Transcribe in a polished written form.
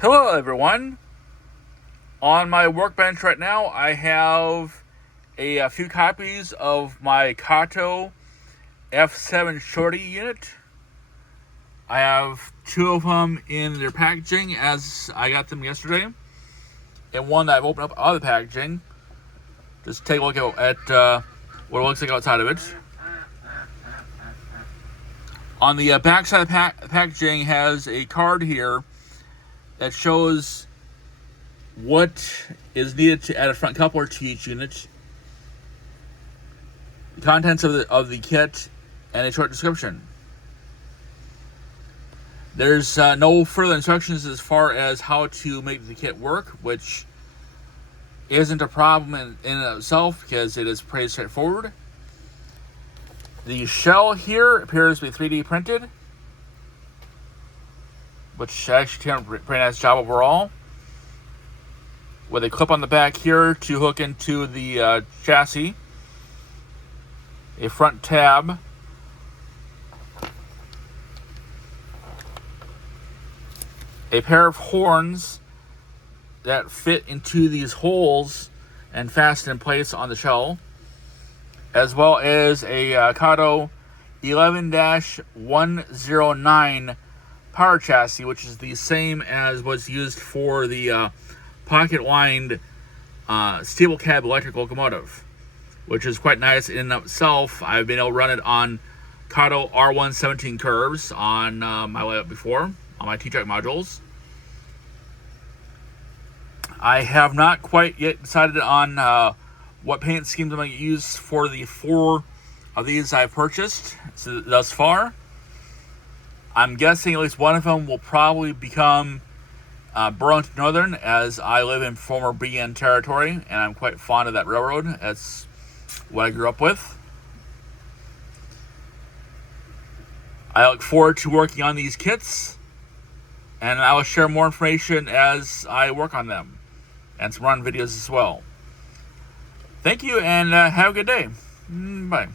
Hello everyone. On my workbench right now I have a few copies of my Kato F-7 Shorty unit. I have two of them in their packaging as I got them yesterday, and one that I've opened up out of the packaging. Just take a look at what it looks like outside of it. On the back side of the packaging has a card here that shows what is needed to add a front coupler to each unit, the contents of the kit, and a short description. There's no further instructions as far as how to make the kit work, which isn't a problem in itself because it is pretty straightforward. The shell here appears to be 3D printed, which actually did a pretty nice job overall. With a clip on the back here to hook into the chassis, a front tab, a pair of horns that fit into these holes and fasten in place on the shell, as well as a Kato 11-109 power chassis, which is the same as what's used for the pocket-lined steel cab electric locomotive, which is quite nice in and of itself. I've been able to run it on Kato R117 curves on my layout before, on my T-Track modules. I have not quite yet decided on what paint schemes I'm going to use for the 4 of these I've purchased thus far. I'm guessing at least one of them will probably become Burlington Northern, as I live in former BN territory, and I'm quite fond of that railroad. That's what I grew up with. I look forward to working on these kits, and I will share more information as I work on them, and some run videos as well. Thank you, and have a good day. Bye.